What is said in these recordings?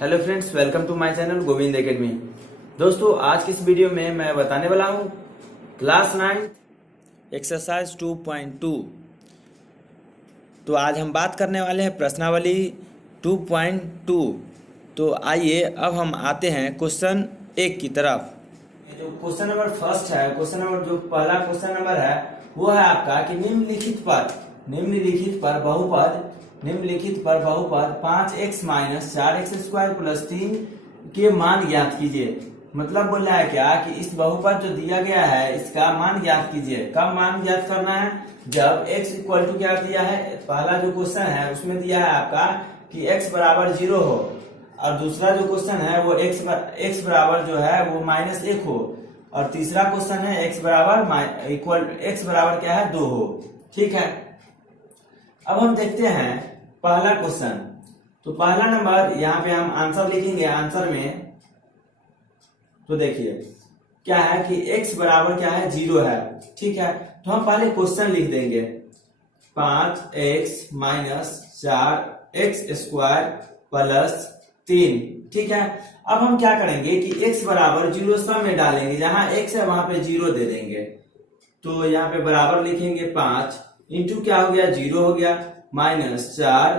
Hello friends, welcome to my channel Govind academy. दोस्तों, आज की इस वीडियो में मैं बताने वाला हूँ क्लास 9 एक्सरसाइज 2.2। तो आज हम बात करने वाले हैं प्रश्नावली 2.2। तो आइए अब हम आते हैं क्वेश्चन 1 की तरफ। जो क्वेश्चन नंबर फर्स्ट है, क्वेश्चन नंबर जो पहला क्वेश्चन नंबर है वो है आपका कि निम्नलिखित पर बहुपद 5x minus 4x square plus 3 के मान ज्ञात कीजिए। मतलब बोल रहा है क्या कि इस बहुपद जो दिया गया है इसका मान ज्ञात कीजिए। कब मान ज्ञात करना है? जब x इक्वल टू क्या दिया है, पहला जो क्वेश्चन है उसमें दिया है आपका कि x बराबर 0 हो, और दूसरा जो क्वेश्चन है वो x बराबर जो है वो -1 हो, और तीसरा क्वेश्चन है x बराबर क्या है 2 हो। ठीक है, अब हम देखते हैं पहला क्वेश्चन। तो पहला नंबर यहाँ पे हम आंसर लिखेंगे। आंसर में तो देखिए क्या है कि x बराबर क्या है 0 है। ठीक है, तो हम पहले क्वेश्चन लिख देंगे 5x minus 4x square plus 3। ठीक है, अब हम क्या करेंगे कि x बराबर 0 सब में डालेंगे, जहां x है वहां पे 0 दे देंगे। तो यहाँ पे बराबर लिखेंगे 5 इंटू क्या हो गया 0 हो गया, माइनस 4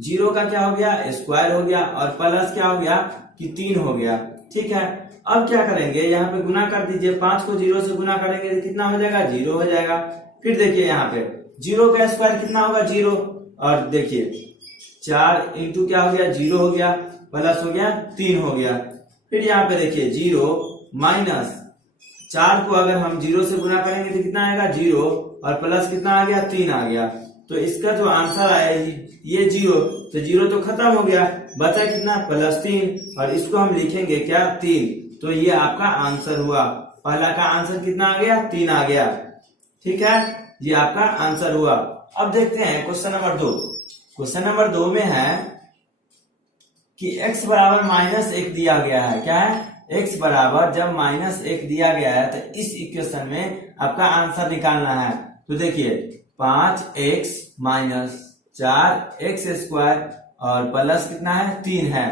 0 का क्या हो गया स्क्वायर हो गया, और प्लस क्या हो गया कि 3 हो गया। ठीक है, अब क्या करेंगे यहाँ पे गुना कर दीजिए। 5 को 0 से गुना करेंगे तो कितना हो जाएगा 0 हो जाएगा। फिर देखिए यहाँ पे 0 का स्क्वायर कितना होगा 0, और देखिए 4 इंटू क्या हो गया 0 हो गया, प्लस हो गया 3 हो गया। फिर यहाँ पे देखिए 0 माइनस 4 को अगर हम 0 से गुना करेंगे तो कितना आएगा 0, और प्लस कितना आ गया 3 आ गया। तो इसका जो आंसर आया ये 0, तो 0 तो खत्म हो गया, बचा कितना +3, और इसको हम लिखेंगे क्या 3। तो ये आपका आंसर हुआ। पहला का आंसर कितना आ गया 3 आ गया। ठीक है, ये आपका आंसर हुआ। अब देखते हैं क्वेश्चन नंबर 2। क्वेश्चन नंबर 2 में है कि x बराबर -1 दिया गया है। क्या है? x बराबर जब -1 दिया गया है तो इस इक्वेशन में आपका आंसर निकालना है। तो देखिए 5x माइनस 4x स्क्वायर और प्लस कितना है 3 है।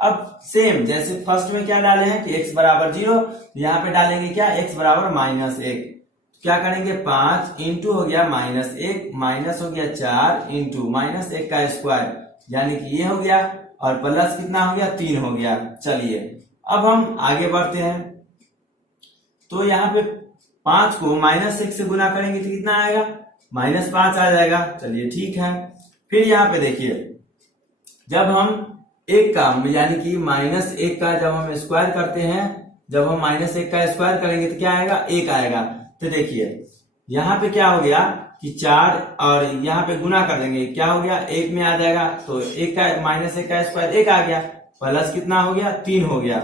अब सेम जैसे फर्स्ट में क्या डाले हैं कि x बराबर 0, यहाँ पे डालेंगे क्या x बराबर -1। क्या करेंगे 5 इंटू हो गया -1 माइनस हो गया 4 इंटू -1 का स्क्वायर, यानी कि ये हो गया, और प्लस कितना हो गया 3 हो गया। चलिए अब हम आगे बढ़ते हैं। तो यहाँ पे 5 को -1 से गुना करेंगे तो कितना आएगा -5 आ जाएगा। चलिए ठीक है, फिर यहाँ पे देखिए जब हम एक का यानी कि -1 का जब हम स्क्वायर करते हैं, जब हम -1 का स्क्वायर करेंगे तो क्या आएगा 1 आएगा। तो देखिए यहाँ पे क्या हो गया कि 4 और यहाँ पे गुना कर देंगे, क्या हो गया 1 में आ जाएगा। तो 1 का -1 का स्क्वायर 1 आ गया, प्लस कितना हो गया 3 हो गया।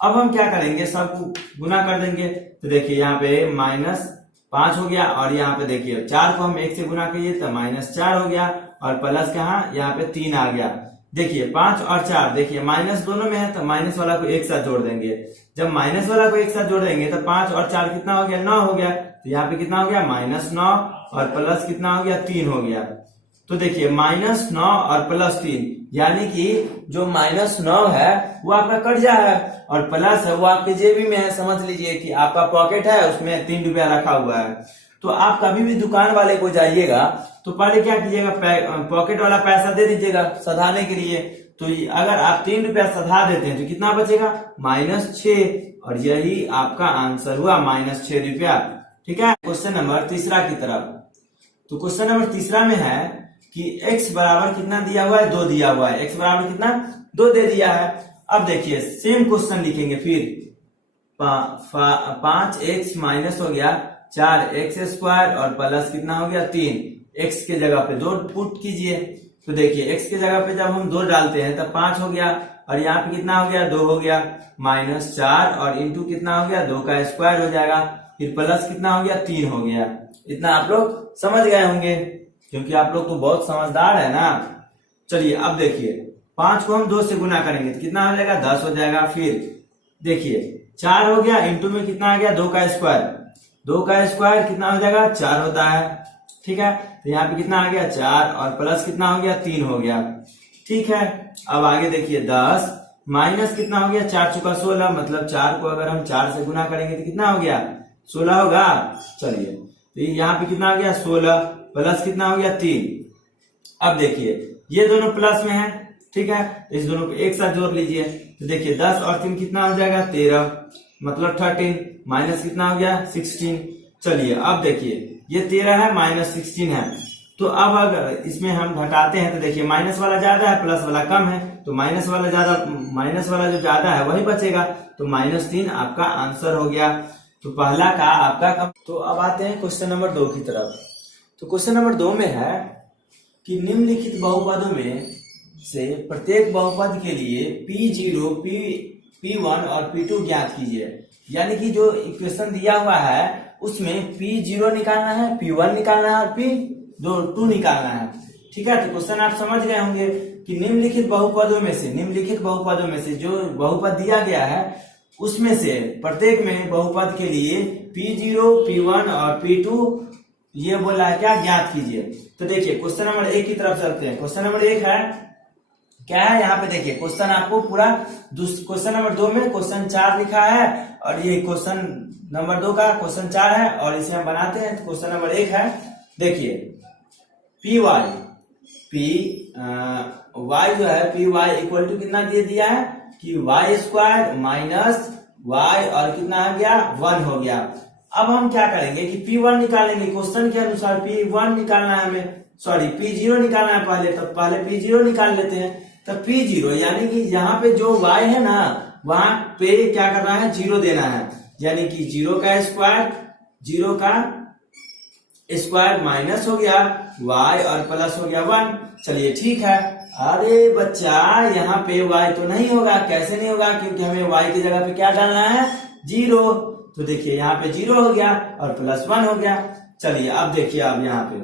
अब हम क्या करेंगे सबको गुना कर देंगे। तो देखिए यहाँ पे -5 हो गया, और यहाँ पे देखिए 4 को हम 1 से गुना किए तो -4 हो गया, और प्लस कहाँ यहाँ पे 3 आ गया। देखिए 5 और 4 देखिए माइनस दोनों में है, तो माइनस वाला को एक साथ जोड़ देंगे। जब माइनस वाला को एक साथ जोड़ देंगे तो 5 और 4 कितना हो गया 9 हो गया। तो यहाँ पे कितना हो गया -9, और प्लस कितना हो गया 3 हो गया। तो देखिए -9 और +3, यानी कि जो -9 है वो आपका कर्जा है, और प्लस है वो आपके जेबी में है। समझ लीजिए कि आपका पॉकेट है, उसमें 3 रुपया रखा हुआ है। तो आप कभी भी दुकान वाले को जाइएगा तो पहले क्या कीजिएगा, पॉकेट वाला पैसा दे दीजिएगा सधाने के लिए। तो अगर आप 3 रुपया सधा देते हैं तो कितना बचेगा -6, और यही आपका आंसर हुआ -6 रुपया। ठीक है, क्वेश्चन नंबर तीसरा की तरफ। तो क्वेश्चन नंबर तीसरा में है कि x बराबर कितना दिया हुआ है 2 दिया हुआ है। x बराबर कितना 2 दे दिया है। अब देखिए सेम क्वेश्चन लिखेंगे। फिर 5x माइनस हो गया 4x स्क्वायर, और प्लस कितना हो गया 3। x के जगह पे 2 पुट कीजिए। तो देखिए x के जगह पे जब हम 2 डालते हैं तब 5 हो गया, और यहाँ पे कितना हो गया 2 हो गया, -4 और इंटू कितना हो गया 2 का स्क्वायर हो जाएगा, फिर प्लस कितना हो गया 3 हो गया। इतना आप लोग समझ गए होंगे, क्योंकि आप लोग तो बहुत समझदार है ना। चलिए अब देखिए 5 को हम 2 से गुना करेंगे तो कितना हो जाएगा 10 हो जाएगा। फिर देखिए 4 हो गया, इंटू में कितना आ गया 2 का स्क्वायर, 2 का स्क्वायर कितना हो जाएगा 4 होता है। ठीक है, तो यहाँ पे कितना आ गया 4, और प्लस कितना हो गया 3 हो गया। ठीक है, अब आगे देखिए 10 माइनस कितना हो गया 4 चुका 16, मतलब 4 को अगर हम 4 से गुना करेंगे तो कितना हो गया 16 होगा। चलिए तो यहाँ पे कितना हो गया 16 प्लस कितना हो गया 3। अब देखिए ये दोनों प्लस में है, ठीक है, इस दोनों को एक साथ जोड़ लीजिए तो देखिए 10 और 3 कितना हो जाएगा 13, मतलब 13 माइनस कितना हो गया 16। चलिए अब देखिए ये 13 है माइनस 16 है, तो अब अगर इसमें हम घटाते हैं तो देखिए माइनस वाला ज्यादा है प्लस वाला कम है, तो माइनस वाला जो ज्यादा है वही बचेगा, तो -3 आपका आंसर हो गया। तो पहला का आपका कम। तो अब आते हैं क्वेश्चन नंबर 2 की तरफ। तो क्वेश्चन नंबर 2 में है कि निम्नलिखित बहुपदों में से प्रत्येक बहुपद के लिए P0, P1 और P2 ज्ञात कीजिए। यानी कि जो इक्वेशन दिया हुआ है उसमें P0 निकालना है, P1 निकालना है और P2 निकालना है, ठीक है। तो क्वेश्चन आप समझ गए होंगे कि निम्नलिखित बहुपदों में से जो बहुपद दिया गया है उसमें से प्रत्येक में बहुपद के लिए P0, P1 और P2 ये बोला है क्या ज्ञात कीजिए। तो देखिए क्वेश्चन नंबर 1 की तरफ चलते हैं। क्वेश्चन नंबर 1 है क्या है, यहाँ पे देखिए क्वेश्चन आपको पूरा क्वेश्चन नंबर 2 में क्वेश्चन 4 लिखा है और ये क्वेश्चन नंबर 2 का क्वेश्चन 4 है और इसे हम बनाते हैं। तो क्वेश्चन नंबर 1 है देखिए y जो है py इक्वल टू कितना दे दिया है कि y² माइनस y और कितना आ गया 1 हो गया। अब हम क्या करेंगे कि P1 निकालेंगे, क्वेश्चन के अनुसार P1 निकालना है हमें, सॉरी P0 निकालना है पहले, तो पहले P0 निकाल लेते हैं। तो P0 यानी कि यहाँ पे जो y है ना वहां पे क्या करना है 0 देना है, यानी कि 0 का स्क्वायर माइनस हो गया y और प्लस हो गया 1। चलिए ठीक है। अरे बच्चा यहाँ पे y तो नहीं होगा, कैसे नहीं होगा, क्योंकि हमें y की जगह पे क्या डालना है 0। तो देखिए यहाँ पे 0 हो गया और प्लस 1 हो गया। चलिए अब देखिए अब यहाँ पे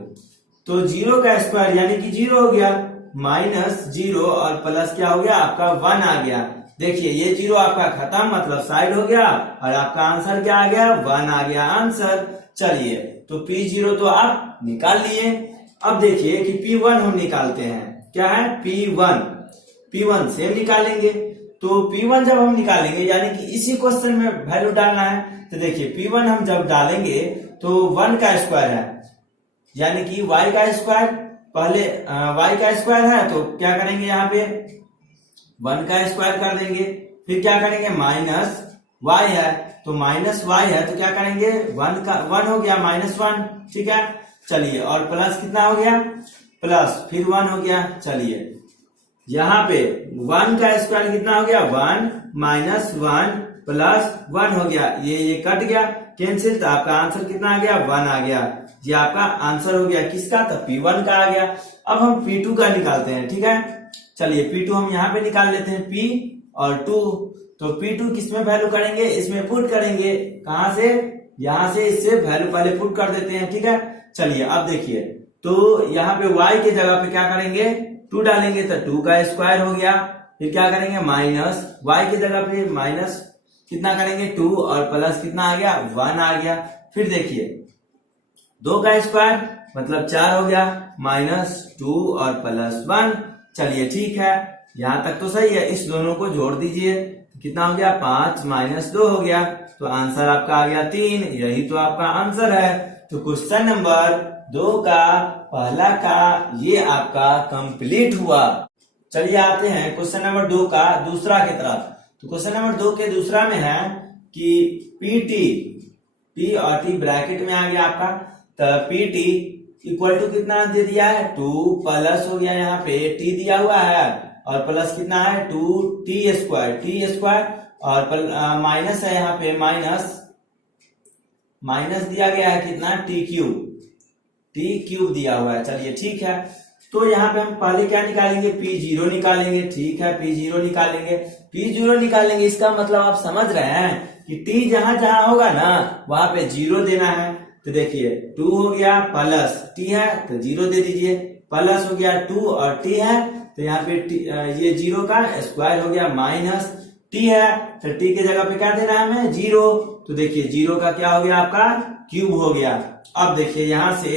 तो 0 का स्क्वायर यानी कि 0 हो गया, माइनस 0 और प्लस क्या हो गया आपका 1 आ गया। देखिए ये 0 आपका खत्म, मतलब साइड हो गया और आपका आंसर क्या आ गया 1 आ गया आंसर। चलिए तो P0 तो आप निकाल लिए। अब देखिए कि P1 हम निकालते हैं, क्या है P1 से निकालेंगे। तो P1 जब हम निकालेंगे यानी कि इसी क्वेश्चन में वैल्यू डालना है, तो देखिए P1 हम जब डालेंगे तो 1 का स्क्वायर है यानी कि y का स्क्वायर, पहले y का स्क्वायर है तो क्या करेंगे यहाँ पे 1 का स्क्वायर कर देंगे, फिर क्या करेंगे माइनस y है तो माइनस y है तो क्या करेंगे 1 हो गया -1, ठीक है। चलिए और प्लस कितना हो गया प्लस फिर 1 हो गया। चलिए यहाँ पे 1 का स्क्वायर कितना हो गया 1 माइनस 1 प्लस 1 हो गया, ये कट गया कैंसिल, तो आपका आंसर कितना आ गया 1 आ गया। ये आपका आंसर हो गया किसका, तो P1 का आ गया। अब हम P2 का निकालते हैं, ठीक है। चलिए P2 हम यहाँ पे निकाल लेते हैं P और 2। तो P2 किसमें वैल्यू करेंगे, इसमें पुट करेंगे, कहां से यहाँ से इससे वैल्यू पहले पुट कर देते हैं, ठीक है। चलिए अब देखिए तो यहाँ पे y के जगह पे क्या करेंगे 2 डालेंगे तो 2 का स्क्वायर हो गया, फिर क्या करेंगे माइनस y के जगह पे माइनस कितना करेंगे 2 और प्लस कितना आ गया 1 आ गया। फिर देखिए 2 का स्क्वायर मतलब 4 हो गया, -2 और प्लस 1। चलिए ठीक है, यहाँ तक तो सही है। इस दोनों को जोड़ दीजिए, कितना हो गया 5 - 2 हो गया, तो आंसर आपका आ गया 3। यही तो आपका आंसर है। तो क्वेश्चन नंबर 2 का पहला का ये आपका कंप्लीट हुआ। चलिए आते हैं क्वेश्चन नंबर 2 का दूसरा की तरफ। तो क्वेश्चन नंबर 2 के दूसरा में है कि P और T ब्रैकेट में आ गया आपका, तो PT इक्वल टू कितना दे दिया है 2 प्लस हो गया, यहाँ पे T दिया हुआ है और प्लस कितना है 2T² और माइनस है यहाँ पे माइनस दिया गया है कितना T³ दिया हुआ है। चलिए ठीक है, तो यहाँ पे हम पहले क्या निकालेंगे P0 निकालेंगे, ठीक है P0 निकालेंगे। इसका मतलब आप समझ रहे हैं कि T जहां जहां होगा ना वहां पे 0 देना है। तो देखिए 2 हो गया प्लस T है तो 0 दे दीजिए, प्लस हो गया 2 और T है तो यहाँ पे ये 0 का स्क्वायर हो गया माइनस T है तो T के जगह पे क्या देना है हमें 0। तो देखिए 0 का क्या हो गया आपका क्यूब हो गया। अब देखिए यहाँ से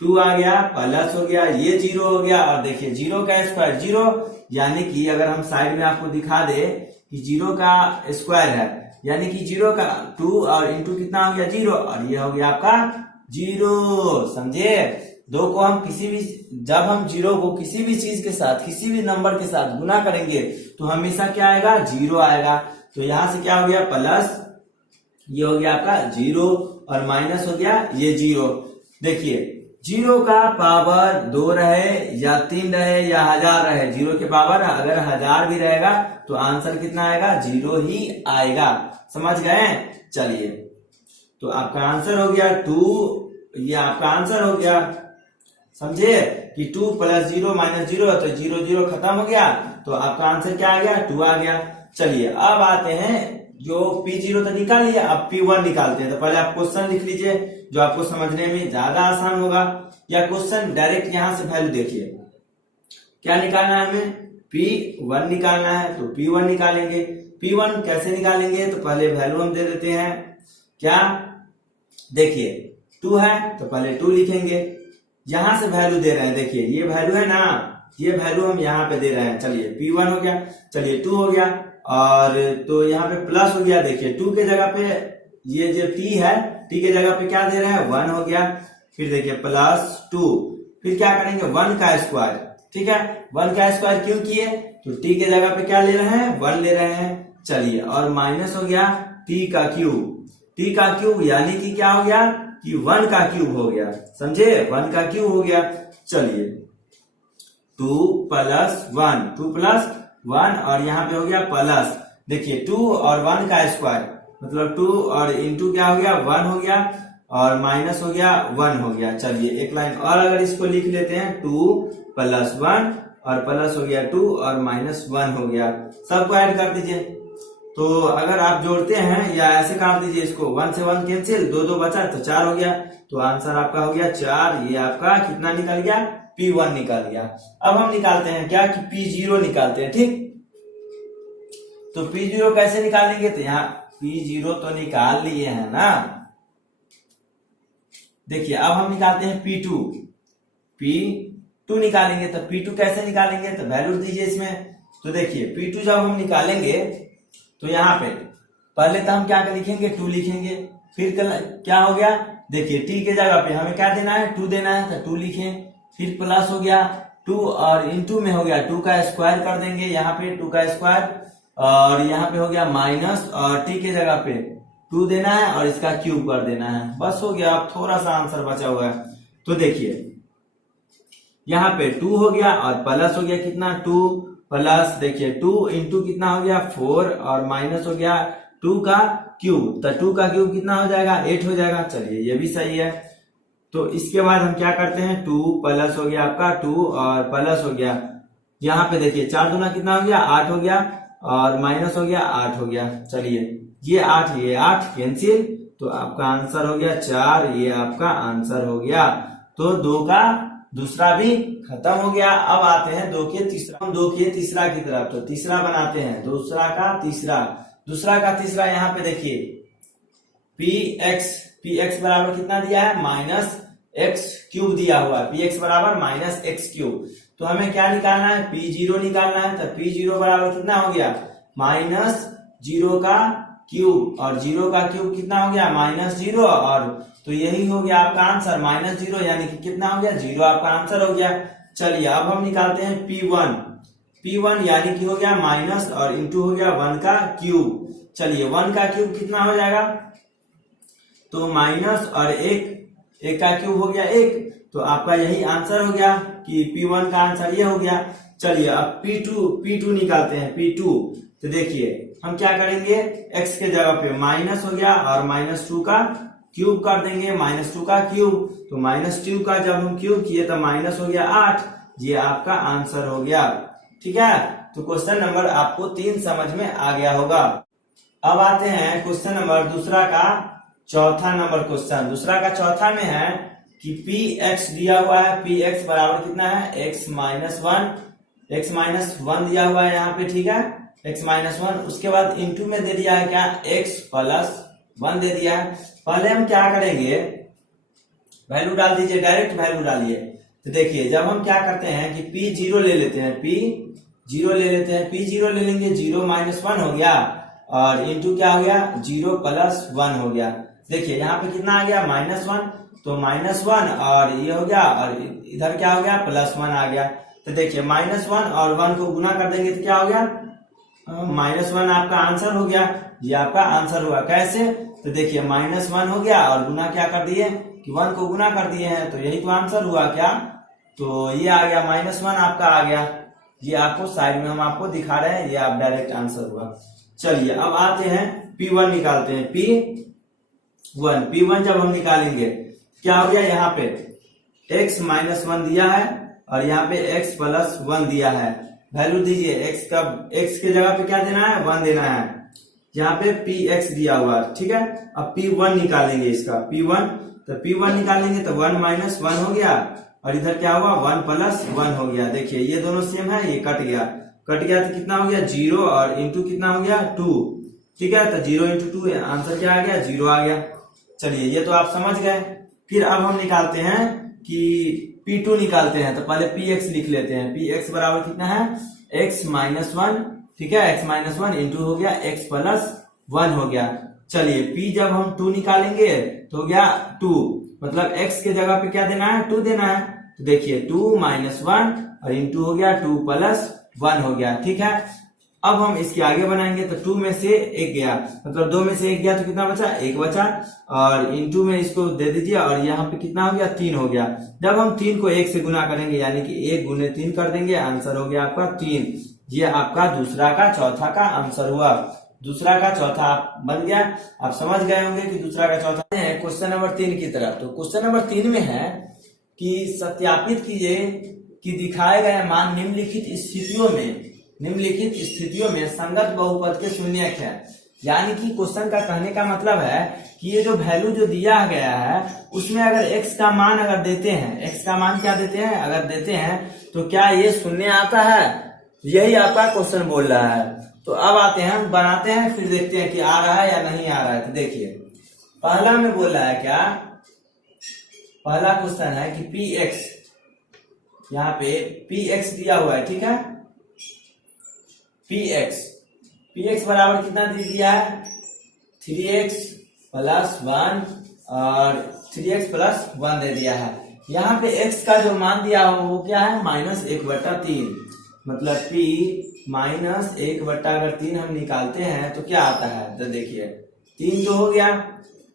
2 आ गया प्लस हो गया, ये 0 हो गया और देखिए 0 का स्क्वायर 0, यानी कि अगर हम साइड में आपको दिखा दे कि 0 का स्क्वायर है, यानी कि 0 का 2 और इंटू कितना हो गया 0, और ये हो गया आपका 0। समझे? दो को हम जब हम 0 को किसी भी चीज के साथ, किसी भी नंबर के साथ गुना करेंगे तो हमेशा क्या आएगा, 0 आएगा। तो यहां से क्या हो गया प्लस, ये हो गया आपका 0 और माइनस हो गया ये 0। देखिए 0 का पावर 2 रहे या 3 रहे या 1000 रहे, 0 के पावर अगर 1000 भी रहेगा तो आंसर कितना आएगा, 0 ही आएगा। समझ गए? चलिए, तो आपका आंसर हो गया 2, ये आपका आंसर हो गया। समझे कि 2 प्लस 0 माइनस 0, तो 0 0 खत्म हो गया, तो आपका आंसर क्या आ गया, 2 आ गया। चलिए अब आते हैं, जो P0 तो निकाल लिया, अब P1 निकालते हैं। तो पहले आप क्वेश्चन लिख लीजिए, जो आपको समझने में ज्यादा आसान होगा, या क्वेश्चन डायरेक्ट यहां से वैल्यू देखिए। क्या निकालना है हमें, P1 निकालना है, तो P1 निकालेंगे। P1 कैसे निकालेंगे, तो पहले वैल्यू हम दे देते हैं। क्या देखिए 2 है तो पहले 2 लिखेंगे, यहां से वैल्यू दे रहे हैं, देखिए ये वैल्यू है ना, ये वैल्यू हम यहाँ पे दे रहे हैं। चलिए P1 हो गया, चलिए 2 हो गया, और तो यहाँ पे प्लस हो गया। देखिए 2 के जगह पे ये जो T है, T के जगह पे क्या दे रहे हैं, 1 हो गया। फिर देखिए प्लस 2, फिर क्या करेंगे 1 का स्क्वायर, ठीक है। 1 का स्क्वायर क्यों किए, तो T के जगह पे क्या ले रहे हैं, 1 ले रहे हैं। चलिए, और माइनस हो गया T का क्यूब, T का क्यूब यानी कि क्या हो गया कि 1 का क्यूब हो गया। समझे, 1 का क्यूब हो गया। चलिए 2 प्लस 1, 2 प्लस 1, और यहाँ पे हो गया प्लस, देखिए 2 और 1 का स्क्वायर मतलब 2 और इंटू क्या हो गया 1 हो गया, और माइनस हो गया 1 हो गया। चलिए एक लाइन और अगर इसको लिख लेते हैं, 2 प्लस 1 और प्लस हो गया 2 और माइनस 1 हो गया। सबको ऐड कर दीजिए। तो अगर आप जोड़ते हैं या ऐसे काट दीजिए इसको, 1 से 1 कैंसिल, 2 2 बचा तो 4 हो गया। तो आंसर आपका हो गया 4। ये आपका कितना निकल गया, P1 निकल गया। अब हम निकालते हैं क्या कि P0 निकालते हैं, ठीक। तो P0 कैसे निकालेंगे, तो यहाँ P0 तो निकाल लिए हैं ना। देखिए अब हम निकालते हैं P2 निकालेंगे। तो P2 कैसे निकालेंगे, तो वैल्यू दीजिए इसमें। तो देखिए P2 जब हम निकालेंगे तो यहाँ पे पहले तो हम क्या लिखेंगे, 2 लिखेंगे। फिर क्या हो गया, देखिए T के जगह पे हमें क्या देना है, 2 देना है, तो 2 लिखें। फिर प्लस हो गया 2 और इंटू में हो गया 2 का स्क्वायर कर देंगे, यहाँ पे 2 का स्क्वायर, और यहाँ पे हो गया माइनस, और T के जगह पे 2 देना है और इसका क्यूब कर देना है। बस हो गया। अब थोड़ा सा आंसर बचा हुआ है। तो देखिए यहाँ पे 2 हो गया और प्लस हो गया कितना, 2 प्लस, देखिए 2 इंटू कितना हो गया 4, और माइनस हो गया 2 का क्यूब, तो 2 का क्यूब कितना हो जाएगा, 8 हो जाएगा। चलिए ये भी सही है। तो इसके बाद हम क्या करते हैं, 2 प्लस हो गया आपका 2 और प्लस हो गया, यहाँ पे देखिए 4 दूना कितना हो गया 8 हो गया, और माइनस हो गया 8 हो गया। चलिए ये 8 कैंसिल, तो आपका आंसर हो गया 4। ये आपका आंसर हो गया। तो 2 का दूसरा भी खत्म हो गया। अब आते हैं 2 के तीसरा, हम 2 के तीसरा की तरफ। तो तीसरा बनाते हैं, दूसरा का तीसरा यहाँ पे देखिए px बराबर कितना दिया है, माइनस एक्स क्यूब दिया हुआ है। px बराबर माइनस एक्स क्यूब। तो हमें क्या निकालना है, P0 निकालना है। तो P0 बराबर कितना हो गया, माइनस 0 का क्यूब, और 0 का क्यूब कितना हो गया, माइनस 0, और तो यही हो गया आपका आंसर माइनस 0, यानी कि कितना हो गया 0 आपका आंसर हो गया। चलिए अब हम निकालते हैं P1 यानी कि हो गया माइनस, और इंटू हो गया 1 का क्यूब। चलिए 1 का क्यूब कितना हो जाएगा, तो माइनस और एक का क्यूब हो गया 1, तो आपका यही आंसर हो गया कि P1 का आंसर ये हो गया। चलिए अब P2 निकालते हैं। P2 तो देखिए हम क्या करेंगे, x के जगह पे माइनस हो गया और -2 का क्यूब कर देंगे, -2 का क्यूब। तो -2 का जब हम क्यूब किए तो माइनस हो गया 8। ये आपका आंसर हो गया। ठीक है, तो क्वेश्चन नंबर आपको 3 समझ में आ गया होगा। अब आते हैं क्वेश्चन नंबर दूसरा का चौथा नंबर क्वेश्चन। दूसरा का चौथा में है कि px दिया हुआ है, px बराबर कितना है, x माइनस 1 दिया हुआ है यहाँ पे। ठीक है, x माइनस 1, उसके बाद इंटू में दे दिया है क्या, x प्लस 1 दे दिया है। पहले हम क्या करेंगे, वैल्यू डाल दीजिए, डायरेक्ट वैल्यू डालिए। तो देखिए जब हम क्या करते हैं कि P0 ले लेते हैं, जीरो ले लेते हैं, पी जीरो ले लेंगे, 0 - 1 हो गया और इंटू क्या हो गया 0 + 1 हो गया। देखिए यहाँ पे कितना आ गया -1, तो -1 और ये हो गया और इधर क्या हो गया +1 आ गया। तो देखिए -1 और 1 को गुना कर देंगे तो क्या हो गया -1 आपका आंसर हो गया। ये आपका आंसर हुआ। कैसे? तो देखिए -1 हो गया और गुना क्या कर दिए कि 1 को गुना कर दिए हैं, तो यही तो आंसर हुआ क्या। तो ये आ गया -1 आपका आ गया। ये आपको साइड में हम आपको दिखा रहे हैं, ये आप डायरेक्ट आंसर हुआ। चलिए अब आते हैं P1 निकालते हैं। P1 जब हम निकालेंगे क्या हो गया, यहाँ पे x - 1 दिया है और यहाँ पे x + 1 दिया है। वैल्यू दीजिए, x के जगह पे क्या देना है 1 देना है। यहाँ पे px दिया हुआ, ठीक है। अब P1 निकालेंगे इसका, P1 निकालेंगे तो 1 - 1 हो गया और इधर क्या हुआ 1 + 1 हो गया। देखिए ये दोनों सेम है, ये कट गया तो कितना हो गया 0 और इंटू कितना हो गया 2, ठीक है। तो 0 × 2 आंसर क्या आ गया 0 आ गया। चलिए ये तो आप समझ गए। फिर अब हम निकालते हैं कि P2 निकालते हैं, तो पहले px लिख लेते हैं। px बराबर कितना है x - 1, ठीक है। x - 1 इंटू हो गया x + 1 हो गया। चलिए P जब हम 2 निकालेंगे तो हो गया 2, मतलब x के जगह पे क्या देना है 2 देना है। तो देखिए 2 - 1 और इंटू हो गया 2 + 1 हो गया, ठीक है। अब हम इसके आगे बनाएंगे तो 2 में से 1 गया, मतलब 2 में से 1 गया तो कितना बचा 1 बचा और इंटू में इसको दे दीजिए और यहाँ पे कितना हो गया 3 हो गया। जब हम 3 को 1 से गुना करेंगे यानी कि 1 × 3 कर देंगे, आंसर हो गया आपका 3। ये आपका दूसरा का चौथा का आंसर हुआ। दूसरा का चौथा बन गया। आप समझ गए होंगे कि दूसरा का चौथा है। क्वेश्चन नंबर 3 की तरफ। तो क्वेश्चन नंबर 3 में है कि सत्यापित कीजिए कि दिखाए गए मान निम्नलिखित स्थितियों में संगत बहुपद के शून्यक है। यानी कि क्वेश्चन का कहने का मतलब है कि ये जो वैल्यू जो दिया गया है उसमें अगर x का मान अगर देते हैं, x का मान क्या देते हैं अगर देते हैं तो क्या ये शून्य आता है, यही आपका क्वेश्चन बोल रहा है। तो अब आते हैं हम बनाते हैं, फिर देखते हैं कि आ रहा है या नहीं आ रहा है। तो देखिए पहला में बोल रहा है क्या, पहला क्वेश्चन है कि px, यहाँ पे px दिया हुआ है, ठीक है। px बराबर कितना दे दिया है 3x + 1 और 3x + 1 दे दिया है। यहाँ पे x का जो मान दिया हुआ वो क्या है -1/3, मतलब p -1/3 हम निकालते हैं तो क्या आता है। तो देखिए 3 तो हो गया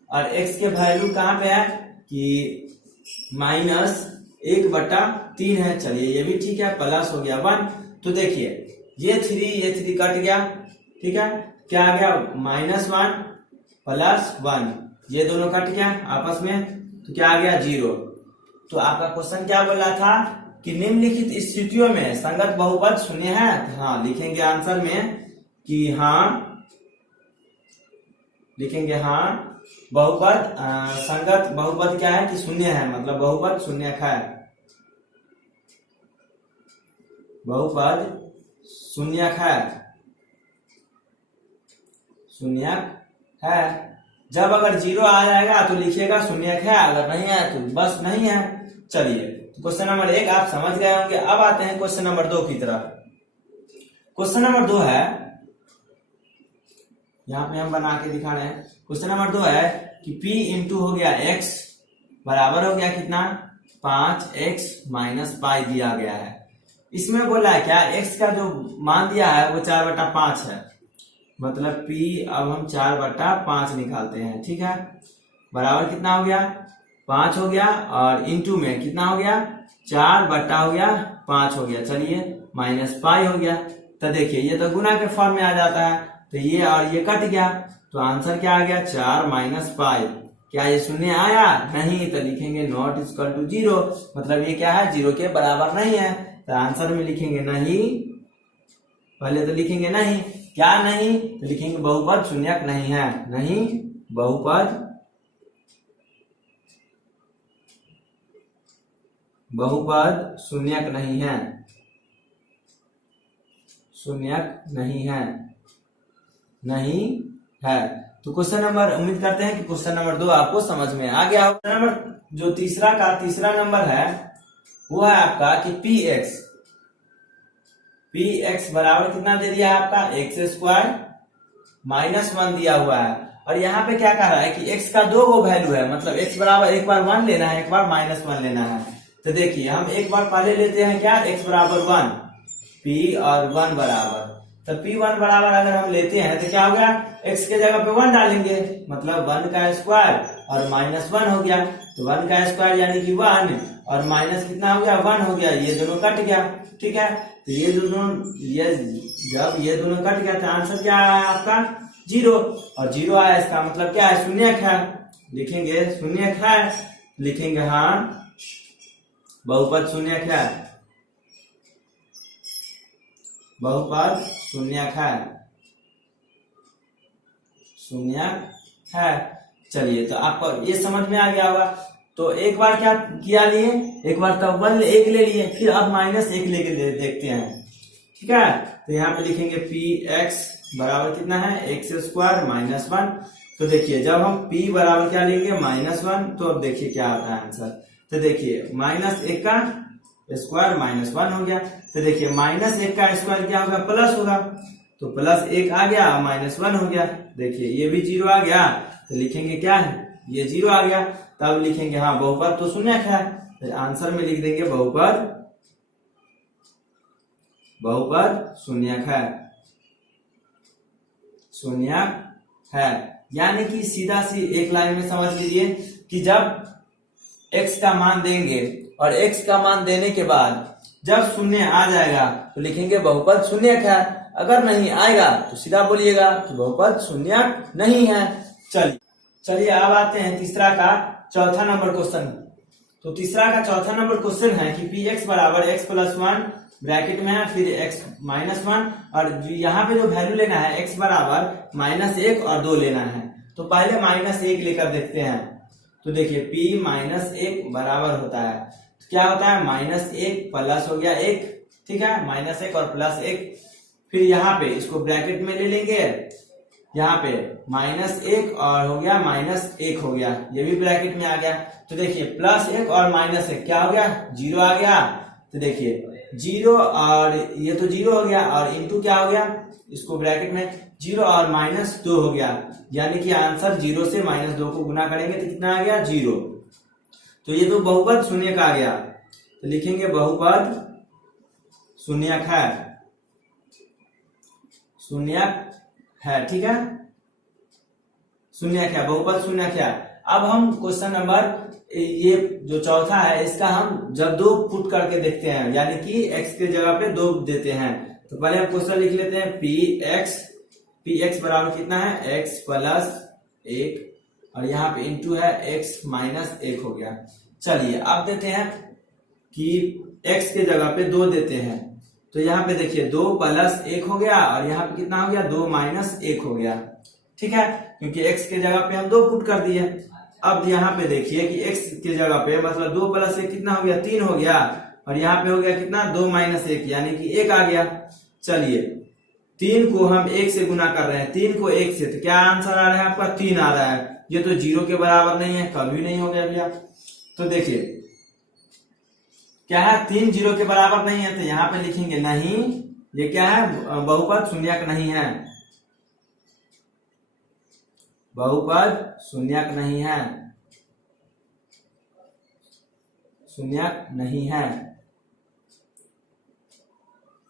और x के वैल्यू कहाँ पे है कि -1/3 है। चलिए ये भी ठीक है, प्लस हो गया 1। तो देखिए ये 3 कट गया, ठीक है। क्या आ गया -1 + 1, ये दोनों कट गया आपस में, तो क्या आ गया 0। तो आपका क्वेश्चन क्या बोल रहा था कि निम्नलिखित स्थितियों में संगत बहुपद शून्य है। हाँ लिखेंगे आंसर में कि हाँ, लिखेंगे हाँ बहुपद संगत बहुपद क्या है कि शून्य है, मतलब बहुपद शून्यक है, बहुपद शून्यक है। जब अगर 0 आ जाएगा तो लिखिएगा शून्यक है, अगर नहीं है तो बस नहीं है। चलिए तो क्वेश्चन नंबर 1 आप समझ गए होंगे। अब आते हैं क्वेश्चन नंबर 2 की तरफ। क्वेश्चन नंबर 2 है, यहाँ पे हम बना के दिखा रहे हैं। क्वेश्चन नंबर 2 है कि p इंटू हो गया x बराबर हो गया कितना 5x - पाई दिया गया है। इसमें बोला है क्या x का जो मान दिया है वो 4/5 है, मतलब p अब हम 4/5 निकालते हैं, ठीक है। बराबर कितना हो गया 5 हो गया और इंटू में कितना हो गया 4/5 हो गया। चलिए -पाई हो गया। तो देखिए ये तो गुना के फॉर्म में आ जाता है, तो ये और ये कट गया, तो आंसर क्या आ गया 4 - पाई। क्या ये शून्य आया नहीं, तो लिखेंगे नॉट इक्वल टू 0, मतलब ये क्या है 0 के बराबर नहीं है। तो आंसर में लिखेंगे नहीं, पहले तो लिखेंगे नहीं, क्या नहीं, तो लिखेंगे बहुपद शून्यक नहीं है, नहीं बहुपद शून्यक नहीं है, शून्यक नहीं है। तो क्वेश्चन नंबर, उम्मीद करते हैं कि क्वेश्चन नंबर 2 आपको समझ में आ गया होगा। नंबर जो तीसरा नंबर है वो है आपका कि पी एक्स बराबर कितना दे दिया है आपका एक्स स्क्वायर माइनस 1 दिया हुआ है। और यहाँ पे क्या कह रहा है कि x का दो गो वैल्यू है, मतलब x बराबर एक बार 1 लेना है, एक बार -1 लेना है। तो देखिए हम एक बार पहले लेते हैं क्या, x बराबर 1, p और 1 बराबर, तो p1 बराबर अगर हम लेते हैं तो क्या हो गया, x के जगह पे 1 डालेंगे, मतलब 1 का स्क्वायर और -1 हो गया। तो 1 का स्क्वायर यानी कि 1 और माइनस कितना हो गया 1 हो गया, ये दोनों कट गया। ठीक है, तो ये जब ये दोनों कट गया तो आंसर क्या आया आपका 0, और 0 आया, इसका मतलब क्या है शून्यक है, लिखेंगे शून्यक है, लिखेंगे हाँ बहुपद शून्यक है, बहुपद शून्यक है, शून्यक है। चलिए तो आपको ये समझ में आ गया होगा। तो एक बार क्या किया लिए, एक बार तब 1 ले लिए, फिर अब -1 लेके देखते हैं। ठीक है, तो यहाँ पे लिखेंगे पी एक्स बराबर कितना है एक्स स्क्वायर -1। तो देखिए जब हम p बराबर क्या लेंगे -1, तो अब देखिए क्या आता है आंसर। तो देखिए -1 का स्क्वायर -1 हो गया। तो देखिए -1 का स्क्वायर क्या होगा, प्लस होगा, तो +1 आ गया, -1 हो गया। देखिए ये भी 0 आ गया, तो लिखेंगे क्या है, ये 0 आ गया, तब लिखेंगे हाँ बहुपद तो शून्यक है, तो आंसर में लिख देंगे बहुपद शून्यक है, शून्यक है। यानी कि सीधा सी एक लाइन में समझ लीजिए कि जब x का मान देंगे और x का मान देने के बाद जब शून्य आ जाएगा तो लिखेंगे बहुपद शून्यक है, अगर नहीं आएगा तो सीधा बोलिएगा कि बहुपद शून्यक नहीं है। चलिए अब आते हैं तीसरा का चौथा नंबर क्वेश्चन। तो तीसरा का चौथा नंबर क्वेश्चन है कि पी एक्स बराबर x + 1 ब्रैकेट में है, फिर x -1, और यहाँ पे जो वैल्यू लेना है x बराबर -1 और 2 लेना है। तो पहले -1 लेकर देखते हैं। तो देखिए p -1 बराबर होता है, तो क्या होता है -1 प्लस हो गया 1, ठीक है, -1 और +1, फिर यहाँ पे इसको ब्रैकेट में ले लेंगे, यहाँ पे -1 और हो गया -1 हो गया, ये भी ब्रैकेट में आ गया। तो देखिए +1 और -1 क्या हो गया 0 आ गया। तो देखिए 0 और ये तो 0 हो गया, और इंटू क्या हो गया, इसको ब्रैकेट में 0 और -2 हो गया, यानी कि आंसर 0 से -2 को गुना करेंगे तो कितना आ गया 0। तो ये तो बहुपद शून्यक आ गया, तो लिखेंगे बहुपद शून्यक है, शून्यक है, ठीक है, शून्यक है, बहुपद शून्यक है। अब हम क्वेश्चन नंबर ये जो चौथा है इसका हम जब 2 पुट करके देखते हैं, यानी कि x के जगह पे 2 देते हैं। तो पहले हम क्वेश्चन लिख लेते हैं पी एक्स बराबर कितना है x + 1, और यहाँ पे इंटू है x -1 हो गया। चलिए अब देते हैं कि x के जगह पे 2 देते हैं, तो यहाँ पे देखिए 2 + 1 हो गया, और यहाँ पे कितना हो गया 2 - 1 हो गया, ठीक है, क्योंकि x के जगह पे हम 2 पुट कर दिए। अब यहाँ पे देखिए कि x के जगह पे मतलब 2 + 1 कितना हो गया 3 हो गया, और यहाँ पे हो गया कितना 2 - 1 यानी कि 1 आ गया। चलिए 3 को हम 1 से गुना कर रहे हैं, 3 को 1 से, तो क्या आंसर आ रहा है आपका 3 आ रहा है, ये तो 0 के बराबर नहीं है, कभी नहीं हो गया भैया। तो देखिए क्या है 3 0 के बराबर नहीं है, तो यहाँ पे लिखेंगे नहीं, ये क्या है बहुपद शून्यक नहीं है, बहुपद शून्यक नहीं है, शून्यक नहीं है।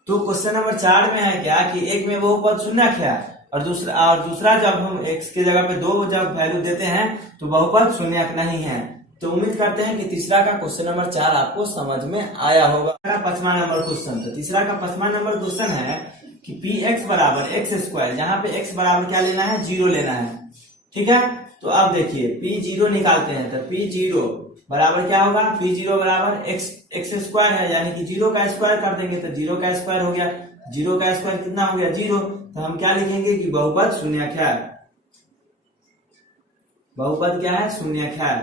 तो क्वेश्चन नंबर 4 में है क्या कि एक में बहुपद शून्यक है, और दूसरा जब हम x के जगह पे 2 जब वैल्यू देते हैं तो बहुपद शून्यक नहीं है। तो उम्मीद करते हैं कि तीसरा का क्वेश्चन नंबर 4 आपको समझ में आया होगा। 5वां नंबर क्वेश्चन, तो तीसरा का 5वां नंबर क्वेश्चन है कि पी एक्स बराबर x², जहाँ पे x बराबर क्या लेना है 0 लेना है, ठीक है। तो अब देखिए p0 निकालते हैं, तो p0 बराबर क्या होगा, p0 बराबर x² है, यानी कि 0 का स्क्वायर कर देंगे तो 0 का स्क्वायर हो गया, 0 का स्क्वायर कितना हो गया 0। तो हम क्या लिखेंगे कि बहुपद शून्यक है, बहुपद क्या है शून्यक है,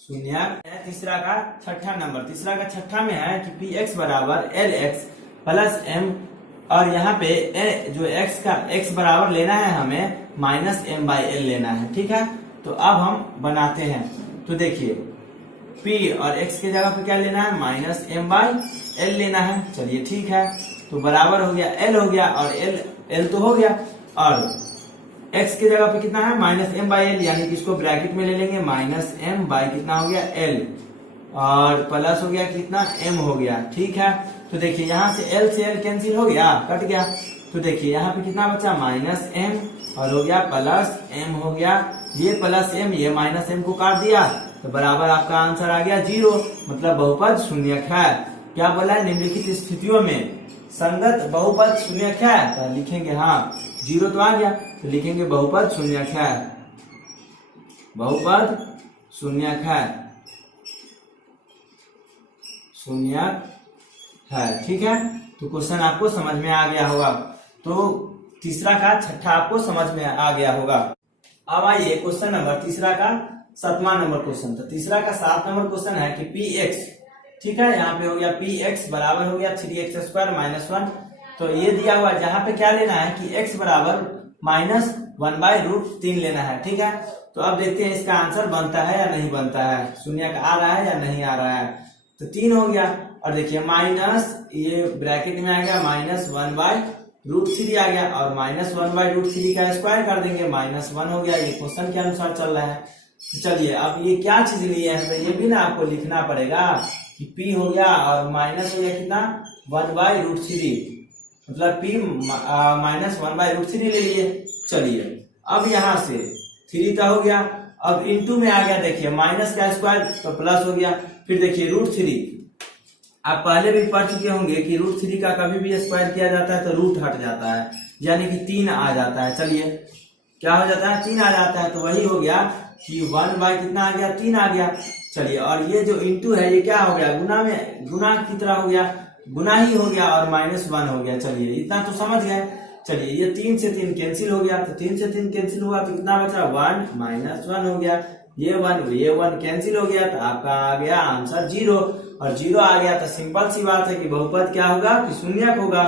शून्यक है। तीसरा का छठा नंबर, तीसरा का छठा में है कि पी एक्स बराबर LX + M, और यहाँ पे जो x का x बराबर लेना है हमें -M/L लेना है, ठीक है। तो अब हम बनाते हैं, तो देखिए p और x के जगह पे क्या लेना है, माइनस m बाई l लेना है। चलिए ठीक है, तो बराबर हो गया l हो गया और l तो हो गया, और x के जगह पे कितना है, माइनस m बाई l, यानी कि इसको ब्रैकेट में ले लेंगे, माइनस m बाई कितना हो गया l, और प्लस हो गया कितना, m हो गया। ठीक है, तो देखिए यहाँ से l कैंसिल हो गया, कट गया, तो देखिए यहाँ पे कितना बचा, माइनस m और हो गया प्लस m हो गया, ये प्लस m ये माइनस m को काट दिया, तो बराबर आपका आंसर आ गया 0, मतलब बहुपद शून्यक है। क्या बोला है, निम्नलिखित स्थितियों में संगत बहुपद शून्यक है, तो लिखेंगे हाँ 0 तो आ गया, तो लिखेंगे बहुपद शून्यक है, बहुपद शून्यक है, शून्यक है। ठीक है, तो क्वेश्चन आपको समझ में आ गया होगा, तो तीसरा का छठा आपको समझ में आ गया होगा। अब आइए क्वेश्चन नंबर तीसरा का 7वां नंबर क्वेश्चन। तो तीसरा का 7 नंबर क्वेश्चन है कि px, ठीक है, यहाँ पे हो गया px बराबर हो गया 3x स्क्वायर माइनस 1। तो ये दिया हुआ, जहाँ पे क्या लेना है कि x बराबर माइनस 1 बाई रूट 3 लेना है। ठीक है, तो अब देखते हैं इसका आंसर बनता है या नहीं बनता है, शून्य का आ रहा है या नहीं आ रहा है। तो 3 हो गया, और देखिए माइनस ये ब्रैकेट में आ गया माइनस 1 बाई रूट 3 आ गया, और माइनस 1 बाई रूट 3 का स्क्वायर कर देंगे, माइनस 1 हो गया। ये क्वेश्चन के अनुसार चल रहा है। तो चलिए अब ये क्या चीज लिए है, तो ये भी ना आपको लिखना पड़ेगा कि p हो गया और माइनस हो गया कितना 1 बाई रूट 3, मतलब p माइनस 1 बाई रूट 3 ले लिए। चलिए अब यहाँ से 3 का हो गया, अब इनटू में आ गया, देखिए माइनस का स्क्वायर तो प्लस हो गया, फिर देखिए रूट 3, आप पहले भी पढ़ चुके होंगे कि रूट 3 का कभी भी स्क्वायर किया जाता है तो रूट हट जाता है, यानी कि 3 आ जाता है। चलिए क्या हो जाता है, 3 आ जाता है, तो वही हो गया कि 1 बाई कितना आ गया, 3 आ गया। चलिए, और ये जो इंटू है ये क्या हो गया, गुना की तरह हो गया, गुना ही हो गया, और माइनस 1 हो गया। चलिए इतना तो समझ गए। चलिए ये 3 से 3 कैंसिल हो गया, तो 3 से 3 कैंसिल हुआ तो कितना बचा, 1 माइनस 1 हो गया, ये 1 कैंसिल हो गया, तो आपका आ गया आंसर 0, और 0 आ गया तो सिंपल सी बात है कि बहुपद क्या होगा, कि शून्यक होगा,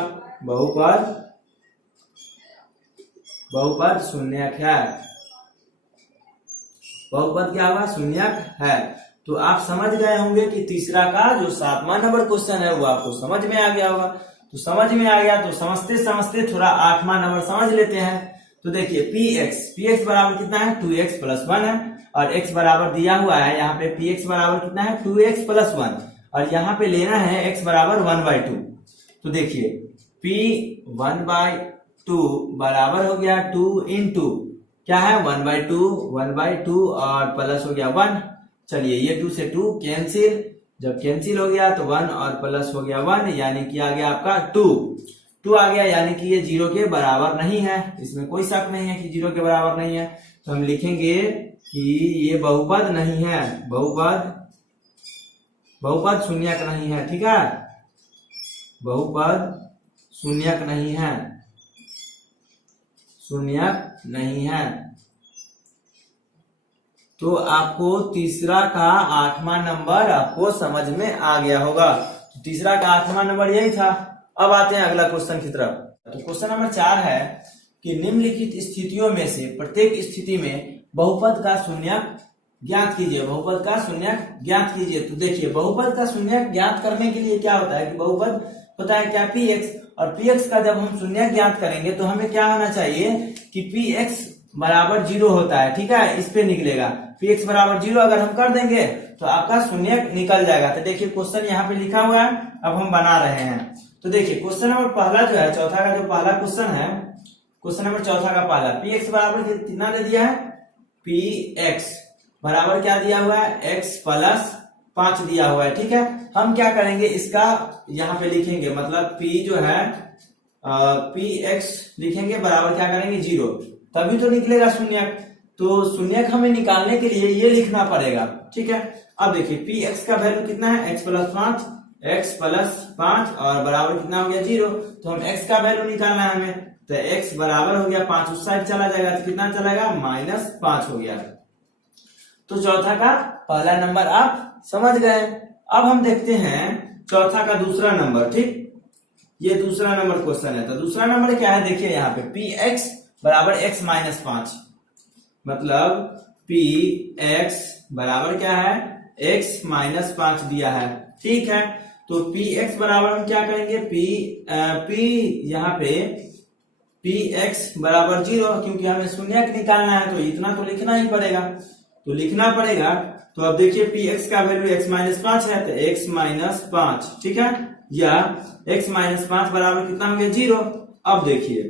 बहुपद शून्यक है, बहुपद क्या होगा, शून्यक है। तो आप समझ गए होंगे कि तीसरा का जो 7वां नंबर क्वेश्चन है वो आपको समझ में आ गया होगा। तो समझ में आ गया तो समझते समझते थोड़ा 8वां नंबर समझ लेते हैं। तो देखिए px बराबर कितना है, 2x प्लस 1 है, और x बराबर दिया हुआ है यहाँ पे, px बराबर कितना है, 2x प्लस 1, और यहाँ पे लेना है x बराबर 1/2। तो देखिए p 1/2 बराबर हो गया 2 इंटू क्या है, 1/2 और प्लस हो गया 1। चलिए ये 2 से 2 कैंसिल, जब कैंसिल हो गया तो 1 और प्लस हो गया 1, यानी कि आ गया आपका 2 आ गया, यानी कि ये 0 के बराबर नहीं है, इसमें कोई शक नहीं है कि 0 के बराबर नहीं है। तो हम लिखेंगे कि ये बहुपद नहीं है, बहुपद शून्यक नहीं है। ठीक है, बहुपद शून्यक नहीं है, शून्यक नहीं है। तो आपको तीसरा का 8वां नंबर आपको समझ में आ गया होगा। तो तीसरा का 8वां नंबर यही था। अब आते हैं अगला क्वेश्चन की तरफ। तो क्वेश्चन नंबर 4 है कि निम्नलिखित स्थितियों में से प्रत्येक स्थिति में बहुपद का शून्यक ज्ञात कीजिए, बहुपद का शून्यक ज्ञात कीजिए। तो देखिए बहुपद का शून्यक ज्ञात करने के लिए क्या होता है कि बहुपद होता है क्या, px, और px का जब हम शून्यक ज्ञात करेंगे तो हमें क्या होना चाहिए कि px बराबर 0 होता है। ठीक है, इस पे निकलेगा px बराबर 0 अगर हम कर देंगे तो आपका शून्यक निकल जाएगा। तो देखिए क्वेश्चन यहाँ पे लिखा हुआ है, अब हम बना रहे हैं। तो देखिए क्वेश्चन नंबर पहला जो है, चौथा का जो पहला क्वेश्चन है, क्वेश्चन नंबर चौथा का पहला, px बराबर कितना दे दिया है, px बराबर क्या दिया हुआ है, x प्लस 5 दिया हुआ है। ठीक है, हम क्या करेंगे, इसका यहाँ पे लिखेंगे, मतलब p जो है px लिखेंगे बराबर क्या करेंगे 0, तभी तो निकलेगा शून्यक। तो शून्यक हमें निकालने के लिए ये लिखना पड़ेगा। ठीक है, अब देखिए px का वैल्यू कितना है, x प्लस 5 और बराबर कितना हो गया 0। तो हम x का वैल्यू निकालना है हमें, तो x बराबर हो गया 5, उस साइड चला जाएगा तो कितना चलेगा, -5 हो गया। तो चौथा का पहला नंबर आप समझ गए। अब हम देखते हैं चौथा का दूसरा नंबर। ठीक, ये दूसरा नंबर क्वेश्चन है। तो दूसरा नंबर क्या है, देखिए यहाँ पे px बराबर x माइनस 5, मतलब px बराबर क्या है, x माइनस 5 दिया है। ठीक है, तो पी एक्स बराबर हम क्या करेंगे, यहाँ पे पी एक्स बराबर 0, क्योंकि हमें शून्यक निकालना है तो इतना तो लिखना ही पड़ेगा, तो लिखना पड़ेगा। तो अब देखिए पी एक्स का वैल्यू x माइनस 5 है, तो x माइनस 5, ठीक है, या x माइनस 5 बराबर कितना हो गया, 0। अब देखिए,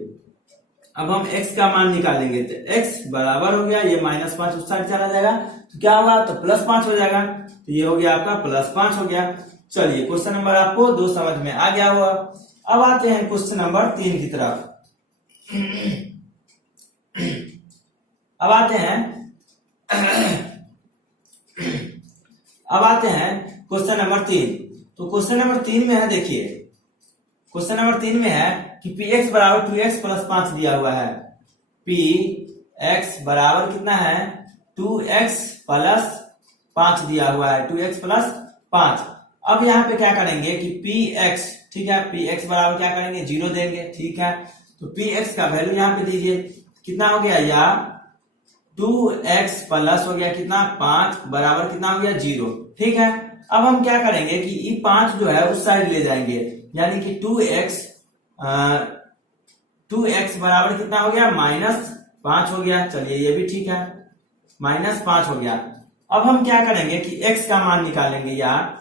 अब हम x का मान निकालेंगे, तो x बराबर हो गया, ये माइनस 5 उस साइड चला जाएगा, तो क्या होगा, तो प्लस 5 हो जाएगा, तो ये हो गया आपका प्लस 5 हो गया। चलिए क्वेश्चन नंबर आपको 2 समझ में आ गया हुआ। अब आते हैं क्वेश्चन नंबर 3 की तरफ। अब आते हैं क्वेश्चन नंबर 3। तो क्वेश्चन नंबर 3 में है, देखिए क्वेश्चन नंबर 3 में है कि पी एक्स बराबर 2x प्लस 5 दिया हुआ है। पी एक्स बराबर कितना है, 2x प्लस 5 दिया हुआ है, 2x प्लस 5। अब यहाँ पे क्या करेंगे कि पी एक्स, ठीक है, पी एक्स बराबर क्या करेंगे, 0 देंगे। ठीक है, तो पी एक्स का वैल्यू यहाँ पे दीजिए, कितना हो गया, या 2x प्लस हो गया कितना, 5 बराबर कितना हो गया, 0। ठीक है, अब हम क्या करेंगे कि ये 5 जो है उस साइड ले जाएंगे, यानी कि 2x बराबर कितना हो गया, माइनस 5 हो गया। चलिए ये भी ठीक है, माइनस 5 हो गया। अब हम क्या करेंगे कि x का मान निकालेंगे, या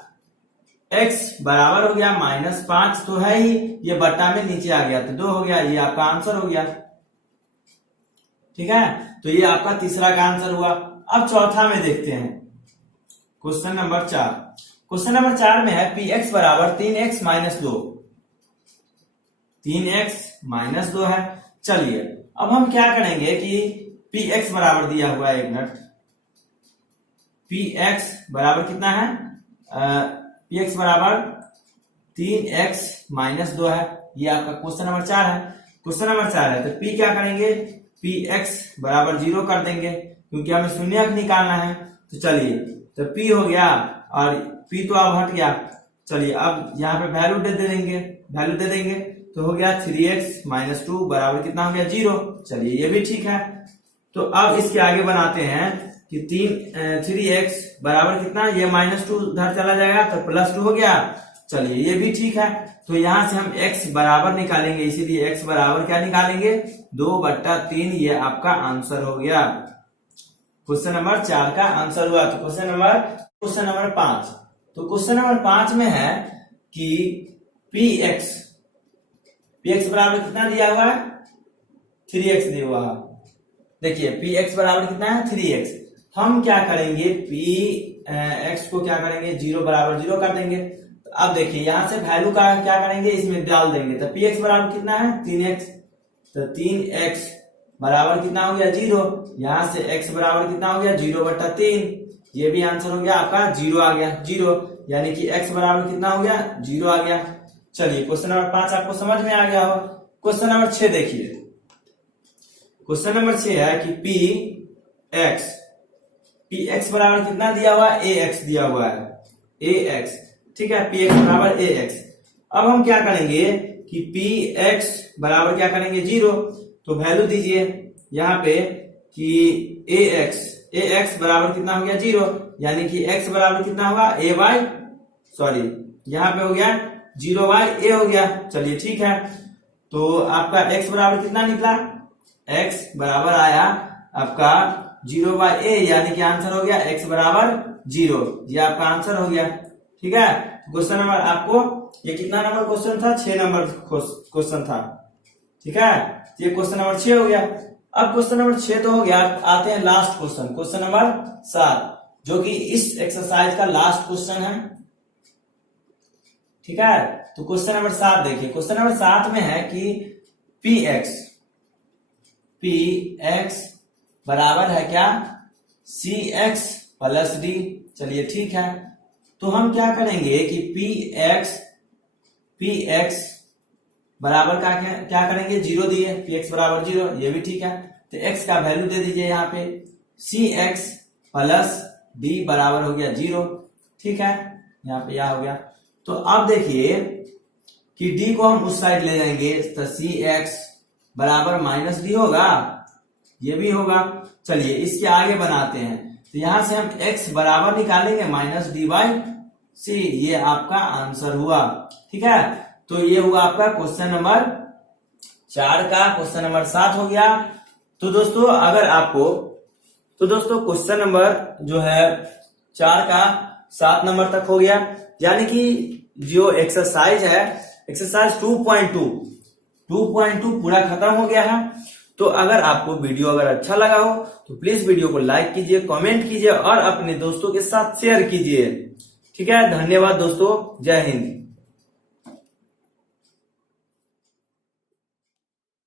x बराबर हो गया माइनस 5 तो है ही, ये बट्टा में नीचे आ गया तो 2 हो गया, ये आपका आंसर हो गया। ठीक है, तो ये आपका तीसरा का आंसर हुआ। अब चौथा में देखते हैं, क्वेश्चन नंबर 4। क्वेश्चन नंबर 4 में है पी एक्स बराबर 3x माइनस 2, 3x माइनस 2 है। चलिए अब हम क्या करेंगे कि पी एक्स बराबर दिया हुआ है, एक मिनट, पी एक्स बराबर कितना है, पी एक्स बराबर 3x माइनस 2 है, ये आपका क्वेश्चन नंबर 4 है। क्वेश्चन नंबर 4 है, तो p क्या करेंगे, पी एक्स बराबर 0 कर देंगे, क्योंकि हमें शून्यक निकालना है। तो चलिए, तो p हो गया और p तो अब हट गया। चलिए अब यहाँ पे वैल्यू दे देंगे, तो हो गया 3x माइनस 2 बराबर कितना हो गया, 0। चलिए ये भी ठीक है। तो अब इसके आगे बनाते हैं कि 3x बराबर कितना, ये माइनस 2 उधर चला जाएगा तो प्लस 2 हो गया। चलिए ये भी ठीक है, तो यहां से हम x बराबर निकालेंगे, इसीलिए x बराबर क्या निकालेंगे, 2/3, ये आपका आंसर हो गया। क्वेश्चन नंबर 4 का आंसर हुआ। तो क्वेश्चन नंबर 5। तो क्वेश्चन नंबर 5 में है कि पी एक्स बराबर कितना दिया हुआ है, 3x दिया हुआ है। देखिए पी एक्स बराबर कितना है, 3x। हम क्या करेंगे, पी एक्स को क्या करेंगे, 0 बराबर 0 कर देंगे। तो अब देखिए यहां से वैल्यू का क्या करेंगे, इसमें डाल देंगे, तो पी एक्स बराबर कितना है, 3x, तो 3x बराबर कितना हो गया, 0। यहां से x बराबर कितना हो गया, 0/3, ये भी आंसर हो गया आपका, 0 आ गया, 0, यानी कि x बराबर कितना हो गया, 0 आ गया। चलिए क्वेश्चन नंबर 5 आपको समझ में आ गया होगा। क्वेश्चन नंबर 6 देखिए, क्वेश्चन नंबर 6 है कि पी एक्स बराबर कितना दिया हुआ है, ax दिया हुआ है, ax, ठीक है, पी एक्स बराबर ax। अब हम क्या करेंगे कि पी एक्स बराबर क्या करेंगे, 0, तो वैल्यू दीजिए यहाँ पे कि ax बराबर कितना हो गया, 0, यानी कि x बराबर कितना होगा, यहाँ पे हो गया 0/a हो गया। चलिए ठीक है, तो आपका x बराबर कितना निकला, x बराबर आया आपका 0/a, यानी कि आंसर हो गया x बराबर 0, ये आपका आंसर हो गया। ठीक है, क्वेश्चन नंबर आपको, ये कितना नंबर क्वेश्चन था, 6 नंबर क्वेश्चन था। ठीक है, ये क्वेश्चन नंबर 6 हो गया। अब क्वेश्चन नंबर 6 तो हो गया, आते हैं लास्ट क्वेश्चन, क्वेश्चन नंबर 7, जो कि इस एक्सरसाइज का लास्ट क्वेश्चन है। ठीक है, तो क्वेश्चन नंबर 7 देखिए, क्वेश्चन नंबर 7 में है कि पी एक्स बराबर है क्या, cx प्लस d। चलिए ठीक है, तो हम क्या करेंगे कि पी एक्स बराबर का क्या करेंगे, 0 दिए, पी एक्स बराबर 0, ये भी ठीक है। तो x का वैल्यू दे दीजिए यहाँ पे, cx प्लस d बराबर हो गया 0। ठीक है, यहाँ पे यह हो गया। तो अब देखिए कि d को हम उस साइड ले जाएंगे, तो cx बराबर माइनस d होगा, ये भी होगा। चलिए इसके आगे बनाते हैं, तो यहां से हम x बराबर निकालेंगे माइनस डी बाई सी, ये आपका आंसर हुआ। ठीक है, तो ये हुआ आपका क्वेश्चन नंबर 4 का। क्वेश्चन नंबर 7 हो गया। तो दोस्तों अगर आपको, तो दोस्तों क्वेश्चन नंबर जो है 4 का 7 नंबर तक हो गया, यानी कि जो एक्सरसाइज है, एक्सरसाइज 2.2 पूरा खत्म हो गया है। तो अगर आपको वीडियो अगर अच्छा लगा हो तो प्लीज वीडियो को लाइक कीजिए, कमेंट कीजिए और अपने दोस्तों के साथ शेयर कीजिए। ठीक है, धन्यवाद दोस्तों, जय हिंद।